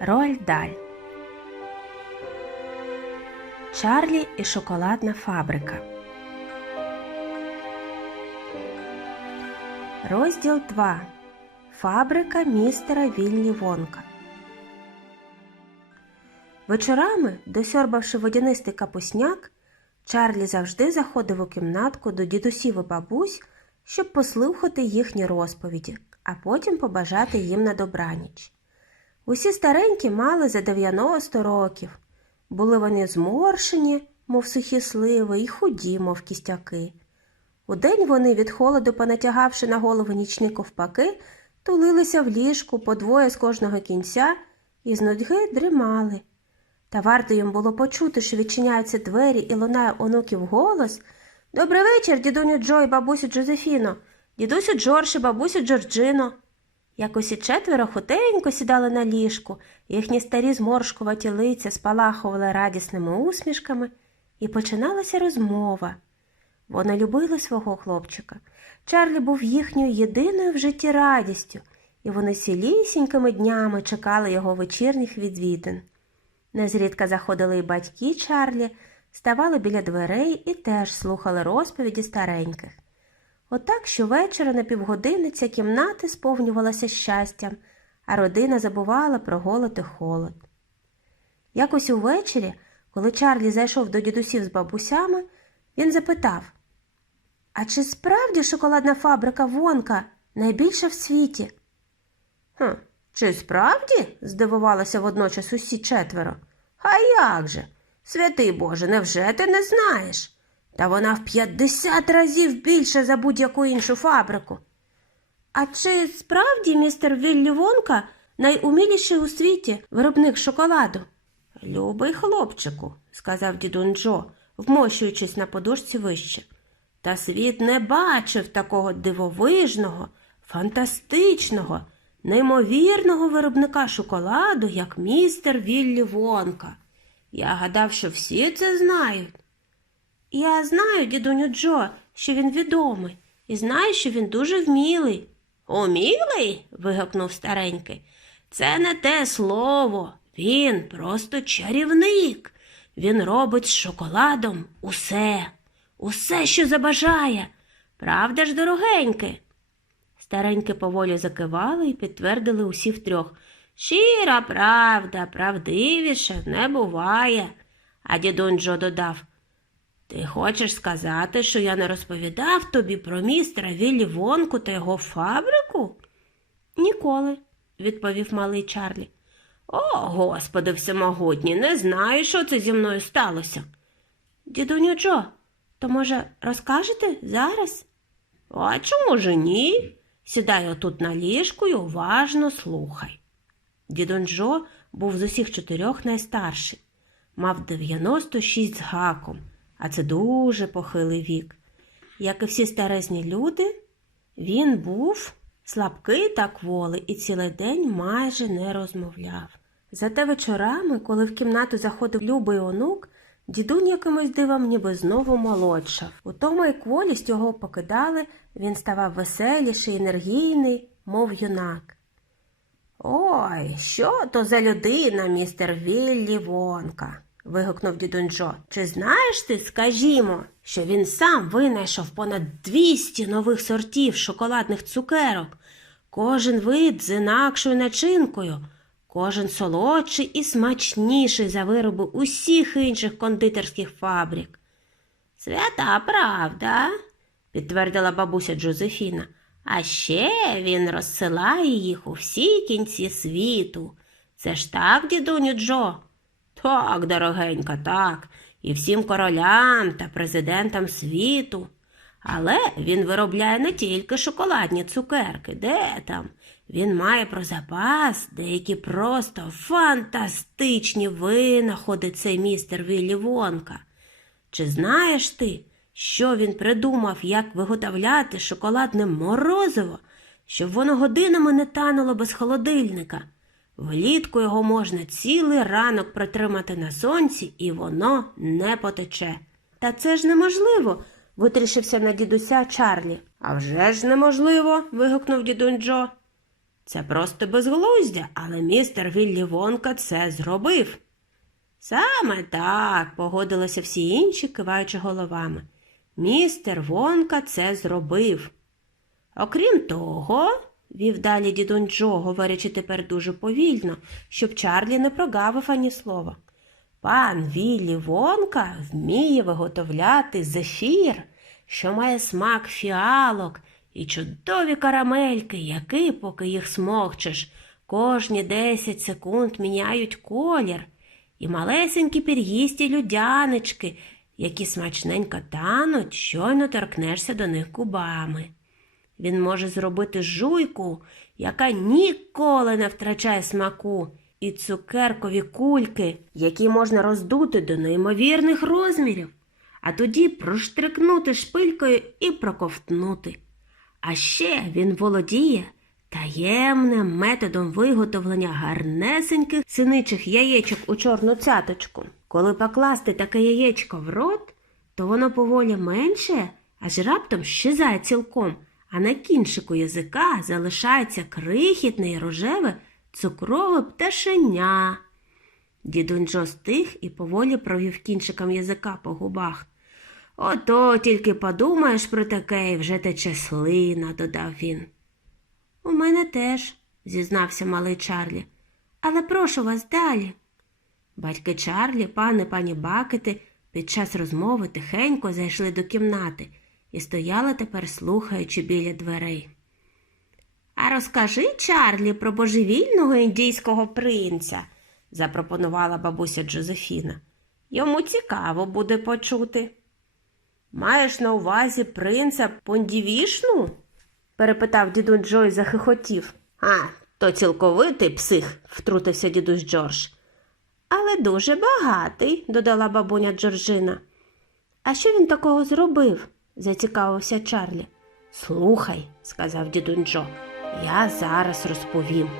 Роль Даль. Чарлі і шоколадна фабрика. Розділ 2. Фабрика містера Віллі Вонка. Вечорами, досьорбавши водянистий капусняк, Чарлі завжди заходив у кімнатку до дідусів і бабусь, щоб послухати їхні розповіді, а потім побажати їм на добраніч. Усі старенькі мали за 90 років. Були вони зморшені, мов сухі сливи, і худі, мов кістяки. Удень вони, від холоду понатягавши на голову нічні ковпаки, тулилися в ліжку по двоє з кожного кінця і з нудьги дрімали. Та варто їм було почути, що відчиняються двері і лунає онуків голос. Добрий вечір, дідуню Джо і бабусю Джозефіно, дідусю Джордж і бабусю Джорджино. Як усі четверо хутенько сідали на ліжку, їхні старі зморшкуваті лиця спалахували радісними усмішками, і починалася розмова. Вони любили свого хлопчика. Чарлі був їхньою єдиною в житті радістю, і вони цілісінькими днями чекали його вечірніх відвідин. Незрідка заходили й батьки Чарлі, ставали біля дверей і теж слухали розповіді стареньких. Отак щовечора на півгодини ця кімната сповнювалася щастям, а родина забувала про голод і холод. Якось увечері, коли Чарлі зайшов до дідусів з бабусями, він запитав А чи справді шоколадна фабрика Вонка найбільша в світі? Хм, чи справді? здивувалися водночас усі четверо. А як же? Святий Боже, невже ти не знаєш? Та вона в 50 разів більша за будь-яку іншу фабрику. А чи справді містер Віллі Вонка найуміліший у світі виробник шоколаду? Любий хлопчику, сказав дідун Джо, вмощуючись на подушці вище. Та світ не бачив такого дивовижного, фантастичного, неймовірного виробника шоколаду, як містер Віллі Вонка. Я гадав, що всі це знають. Я знаю, дідуню Джо, що він відомий, і знаю, що він дуже вмілий. Умілий? вигукнув старенький. Це не те слово. Він просто чарівник. Він робить з шоколадом усе, усе, що забажає. Правда ж, дорогеньке? Старенькі поволі закивали і підтвердили усі втрьох. Щира правда, правдивіше не буває. А дідун Джо додав. Ти хочеш сказати, що я не розповідав тобі про містера Віллі Вонку та його фабрику? Ніколи, відповів малий Чарлі. О, господи всемогутній, не знаю, що це зі мною сталося. Дідуню Джо, то, може, розкажете зараз? А чому ж ні? Сідай отут на ліжку і уважно слухай. Дідун Джо був з усіх чотирьох найстарший, мав 96 з гаком, а це дуже похилий вік. Як і всі старезні люди, він був слабкий та кволий і цілий день майже не розмовляв. Зате вечорами, коли в кімнату заходив любий онук, дідунь якимось дивом ніби знову молодшав. Утома й кволість його покидали, він ставав веселіший, енергійний, мов юнак. Ой, що то за людина, містер Віллі Вонка? Вигукнув дідун Джо. Чи знаєш ти, скажімо, що він сам винайшов понад 200 нових сортів шоколадних цукерок, кожен вид з інакшою начинкою, кожен солодший і смачніший за вироби усіх інших кондитерських фабрик. Свята правда, підтвердила бабуся Джозефіна. А ще він розсилає їх у всі кінці світу. Це ж так, дідуню Джо? Так, дорогенька, так, і всім королям та президентам світу. Але він виробляє не тільки шоколадні цукерки, де там? Він має про запас деякі просто фантастичні винаходи цей містер Віллі Вонка. Чи знаєш ти, що він придумав, як виготовляти шоколадне морозиво, щоб воно годинами не тануло без холодильника? Влітку його можна цілий ранок притримати на сонці, і воно не потече. Та це ж неможливо, витрішився на дідуся Чарлі. «А вже ж неможливо. вигукнув дідунь Джо. Це просто безглуздя, але містер Віллі Вонка це зробив. Саме так, погодилися всі інші, киваючи головами. Містер Вонка це зробив. Окрім того, вів далі дідунь Джо, говорячи тепер дуже повільно, щоб Чарлі не прогавив ані слова. Пан Віллі Вонка вміє виготовляти зефір, що має смак фіалок і чудові карамельки, які, поки їх смокчеш, кожні 10 секунд міняють колір, і малесенькі пір'їсті людянички, які смачненько тануть, щойно торкнешся до них губами. Він може зробити жуйку, яка ніколи не втрачає смаку, і цукеркові кульки, які можна роздути до неймовірних розмірів, а тоді проштрикнути шпилькою і проковтнути. А ще він володіє таємним методом виготовлення гарнесеньких синичих яєчок у чорну цяточку. Коли покласти таке яєчко в рот, то воно поволі менше, аж раптом щезає цілком, а на кінчику язика залишається крихітне й рожеве цукрове пташеня. Дідунь Джо стих і поволі провів кінчиком язика по губах. Ото тільки подумаєш про таке і вже тече слина, додав він. У мене теж, зізнався малий Чарлі. Але прошу вас далі. Батьки Чарлі, пан і пані Бакети під час розмови тихенько зайшли до кімнати і стояли тепер, слухаючи біля дверей. А розкажи, Чарлі, про божевільного індійського принця, запропонувала бабуся Джозефіна. Йому цікаво буде почути. Маєш на увазі принца Пондівішну? перепитав дідусь Джо і захихотів. А, то цілковитий псих, втрутився дідусь Джордж. Але дуже багатий, додала бабуня Джорджина. А що він такого зробив? Зацікавився Чарлі. Слухай, сказав дідунь Джо, я зараз розповім.